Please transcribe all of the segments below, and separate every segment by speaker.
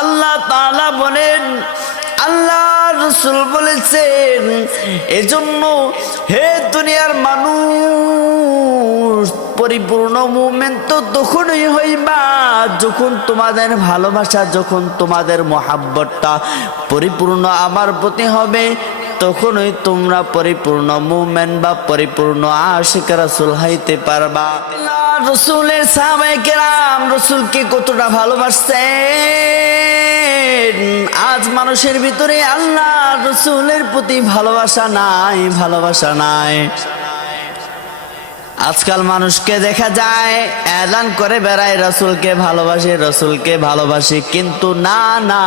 Speaker 1: আল্লাহ তালা বলেন, আল্লাহ রসুল বলেছেন, এজন্য হে দুনিয়ার মানুষ, পরিপূর্ণ মুভমেন্ট তো তখনই হইবা যখন তোমাদের ভালোবাসা, যখন তোমাদের মহাব্বতটা পরিপূর্ণ আমার প্রতি হবে, তখনই তোমরা পরিপূর্ণ মুভমেন্ট বা পরিপূর্ণ আশিক রাসুল হাইতে পারবা। রসুলের সাহাবায়ে কেরাম, রসুলকে কতটা ভালোবাসছেন আজ মানুষের ভিতরে আল্লাহ রসুলের প্রতি ভালোবাসা নাই ভালোবাসা নাই। আজকাল মানুষকে দেখা যায়, এলান করে বেড়ায়, রসুলকে ভালোবাসে রসুলকে ভালোবাসে, কিন্তু না না,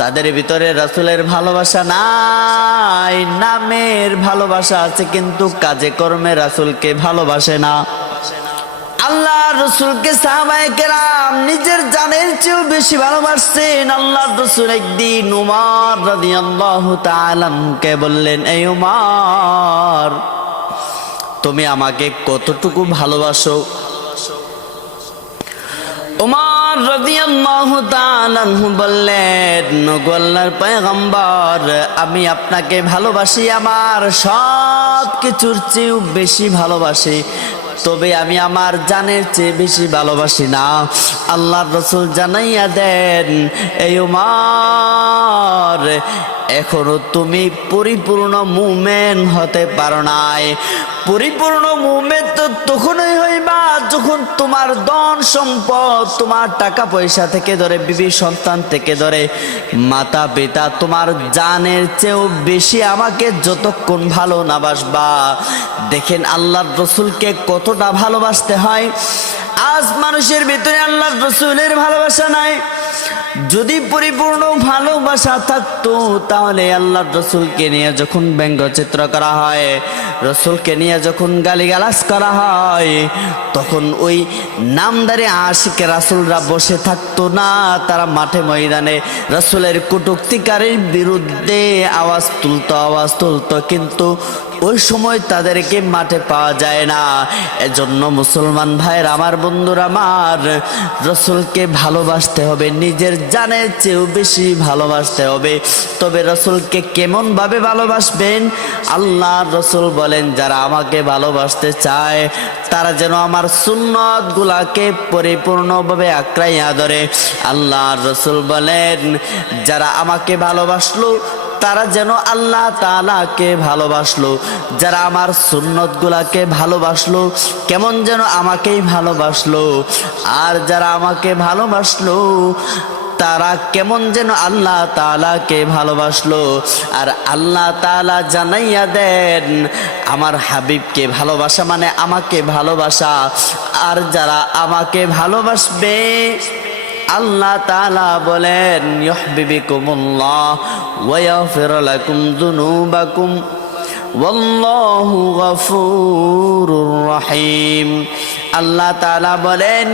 Speaker 1: তাদের ভিতরে রসুলের ভালোবাসা নাই, নামের ভালোবাসা আছে, কিন্তু কাজে কর্মে রসুলকে ভালোবাসে না। আল্লাহ রসুলকে সাহাবায়ে কেরাম নিজের জানের চেয়েও বেশি ভালোবাসছেন আল্লাহ রসুল একদিন উমার রাদিয়াল্লাহু তাআলাকে বললেন, এই উমার, তুমি আমাকে কতটুকু ভালোবাসো? উমার রাদিয়াল্লাহু তাআলা আনহু বললেন, নগো আল্লাহর পয়গম্বর, আমি আপনাকে ভালোবাসি, আমার সব কিছুর চেয়েও বেশি ভালোবাসি। তবে আমি আমার জানের চেয়ে বেশি ভালোবাসি না। আল্লাহর রসুল জানাইয়া দেন এই উমার এখনও তুমি পরিপূর্ণ মুমেন হতে পারো নাই। পরিপূর্ণ মুমেন তো তখনই হইবা যখন তোমার ধন সম্পদ, তোমার টাকা পয়সা থেকে ধরে, বিবি সন্তান থেকে ধরে মাতা পিতা তোমার জানের চেয়েও বেশি আমাকে যতক্ষণ ভালো না বাসবা। দেখেন আল্লাহর রসুলকে কতটা ভালোবাসতে হয়। আজ মানুষের ভিতরে আল্লাহর রসুলের ভালোবাসা নাই। যদি পরিপূর্ণ ভালোবাসা থাকতো, তাহলে আল্লাহ রসুলকে নিয়ে যখন ব্যঙ্গচিত্র করা হয়, রসুলকে নিয়ে যখন গালিগালাজ করা হয়, তখন ওই নামদারে আশিকে রাসুলরা বসে থাকতো না। তারা মাঠে ময়দানে রসুলের কটুক্তিকারীর বিরুদ্ধে আওয়াজ তুলতো আওয়াজ তুলতো। কিন্তু ওই সময় তাদেরকে মাঠে পাওয়া যায় না। এজন্য মুসলমান ভাইয়ের, আমার বন্ধুরা, আমার রসুলকে ভালোবাসতে হবে, নিজের জানের চেয়েও বেশি ভালোবাসতে হবে। তবে রসুলকে কেমন ভাবে ভালোবাসবেন? আল্লাহ রসুল বলেন, যারা আমাকে ভালোবাসতে চায়, তারা যেন আমার সুন্নত গুলাকে পরিপূর্ণভাবে আঁকড়াইয়া ধরে। আল্লাহ রসুল বলেন, যারা আমাকে ভালোবাসলো তারা যেন আল্লাহ তালাকে ভালোবাসলো, যারা আমার সুন্নত গুলাকে ভালোবাসলো, কেমন যেন আমাকেই ভালোবাসলো, আর যারা আমাকে ভালোবাসলো, তারা কেমন যেন আল্লাহ তালাকে ভালোবাসলো, আর আল্লাহ তালা জানাইয়া দেন, আমার হাবিবকে ভালোবাসা মানে আমাকে ভালোবাসা, আর যারা আমাকে ভালোবাসবে, আল্লাহ তাআলা বলেন, ইউহিব্বুকুমুল্লাহ। ওয়া ইয়াগফির লাকুম যুনুবাকুম ওয়াল্লাহু গফুরুর রহিম আল্লাহ তালা বলেন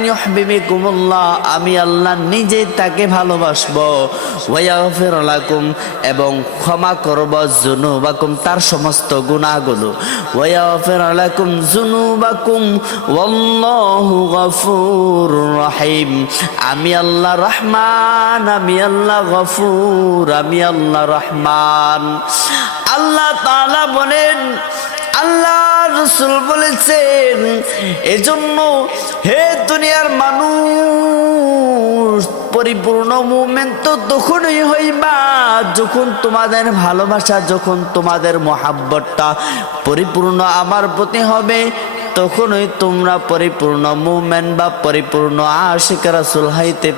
Speaker 1: আমি আল্লাহ নিজে তাকে ভালোবাসবো। ওয়া ইয়াগফির এবং ক্ষমা করব যুনুবাকুম, তার সমস্ত গুনাহগুলো। ওয়া ইয়াগফির লাকুম যুনুবাকুম, ওয়াল্লাহু গফুরুর রহিম। আমি আল্লাহ রহমান, আমি আল্লাহ গফুর, আমি আল্লাহ রহমান। আল্লাহ তাআলা বলেন, আল্লাহ রসুল বলেছেন, এজন্য হে দুনিয়ার মানুষ, পরিপূর্ণ মুভমেন্ট তো তখনই হইবা যখন তোমাদের ভালোবাসা, যখন তোমাদের মহাব্বতটা পরিপূর্ণ আমার প্রতি হবে। তখনই তোমরা পরিপূর্ণ মুভমেন্ট বা পরিপূর্ণ আশিক রাসুল হাইতে